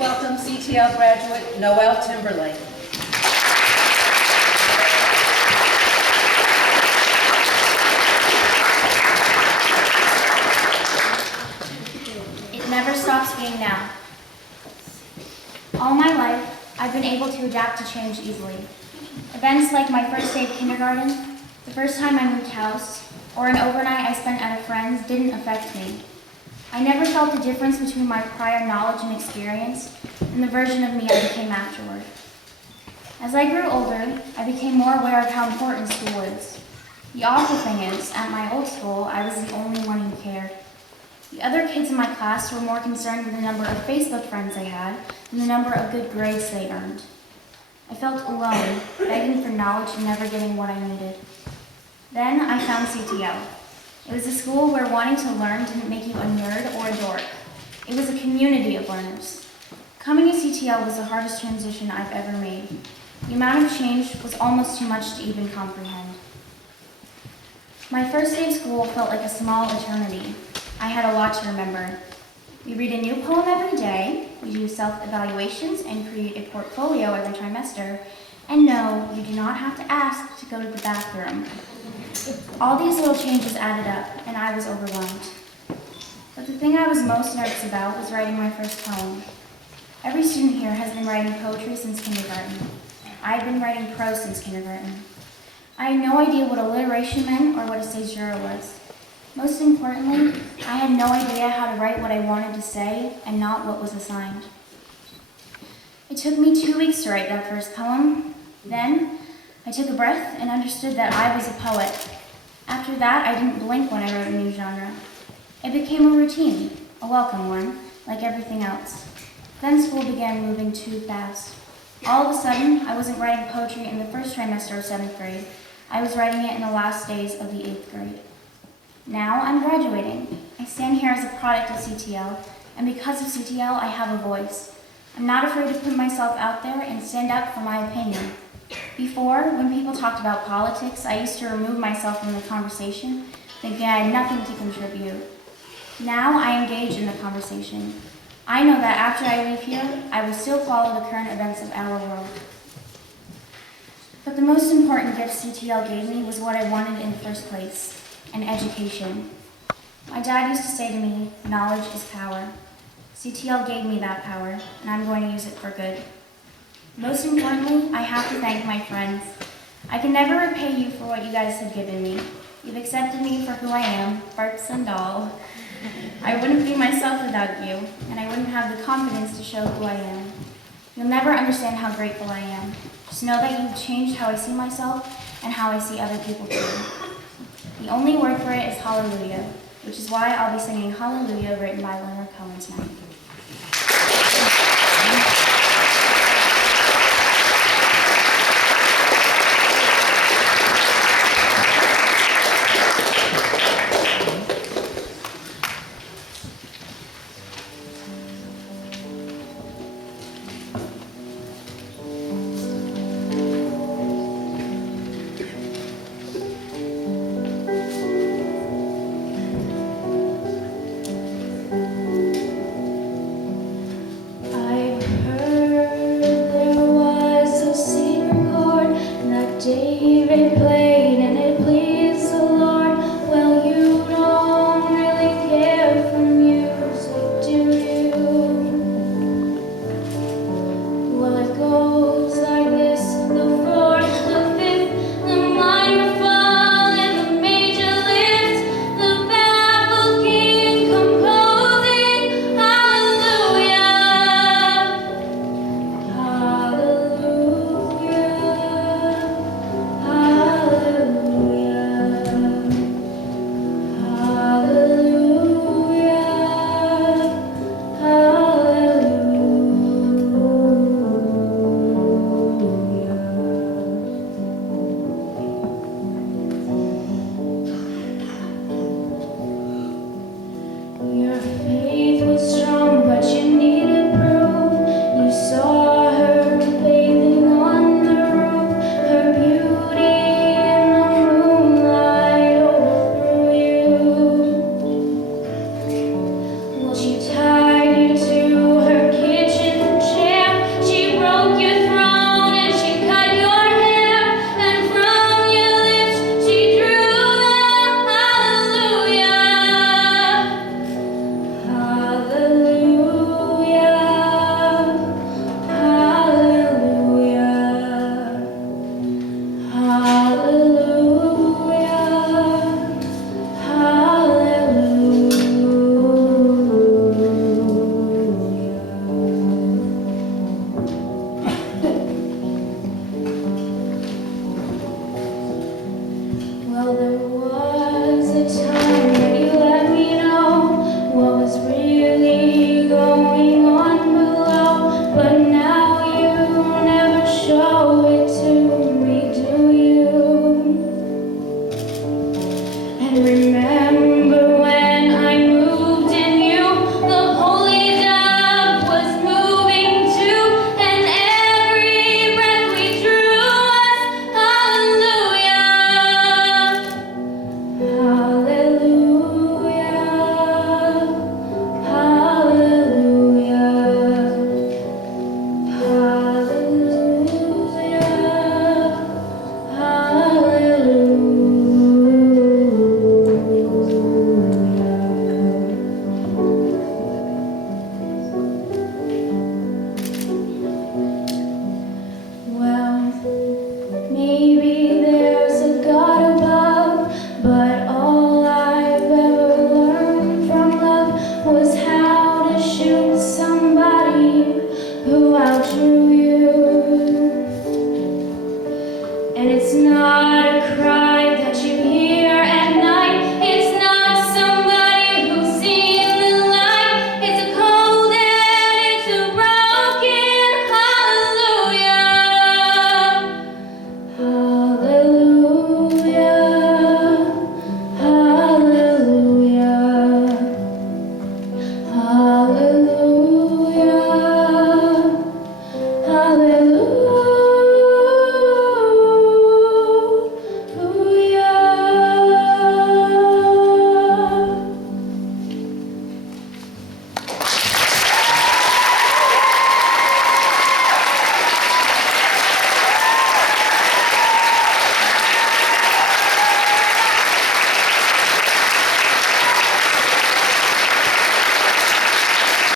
welcome CTL graduate Noelle Timberlake. It never stops being now. All my life, I've been able to adapt to change easily. Events like my first day of kindergarten, the first time I moved house, or an overnight I spent at a friend's didn't affect me. I never felt the difference between my prior knowledge and experience and the version of me I became afterward. As I grew older, I became more aware of how important school is. The awful thing is, at my old school, I was the only one who cared. The other kids in my class were more concerned with the number of Facebook friends they had than the number of good grades they earned. I felt alone, begging for knowledge and never getting what I needed. Then I found CTL. It was a school where wanting to learn didn't make you a nerd or a dork. It was a community of learners. Coming to CTL was the hardest transition I've ever made. The amount of change was almost too much to even comprehend. My first day of school felt like a small eternity. I had a lot to remember. We read a new poem every day, we do self-evaluations and create a portfolio every trimester, and no, you do not have to ask to go to the bathroom. All these little changes added up, and I was overwhelmed. But the thing I was most nervous about was writing my first poem. Every student here has been writing poetry since kindergarten. I had been writing prose since kindergarten. I had no idea what alliteration meant or what a caesura was. Most importantly, I had no idea how to write what I wanted to say and not what was assigned. It took me 2 weeks to write that first poem. Then, I took a breath and understood that I was a poet. After that, I didn't blink when I wrote a new genre. It became a routine, a welcome one, like everything else. Then school began moving too fast. All of a sudden, I wasn't writing poetry in the first trimester of 7th grade. I was writing it in the last days of the 8th grade. Now I'm graduating. I stand here as a product of CTL, and because of CTL, I have a voice. I'm not afraid to put myself out there and stand up for my opinion. Before, when people talked about politics, I used to remove myself from the conversation, thinking I had nothing to contribute. Now I engage in the conversation. I know that after I leave here, I will still follow the current events of our world. But the most important gift CTL gave me was what I wanted in the first place. And education. My dad used to say to me, knowledge is power. CTL gave me that power, and I'm going to use it for good. Most importantly, I have to thank my friends. I can never repay you for what you guys have given me. You've accepted me for who I am, farts and doll. I wouldn't be myself without you, and I wouldn't have the confidence to show who I am. You'll never understand how grateful I am. Just know that you've changed how I see myself and how I see other people too. The only word for it is hallelujah, which is why I'll be singing Hallelujah written by Leonard Cohen tonight.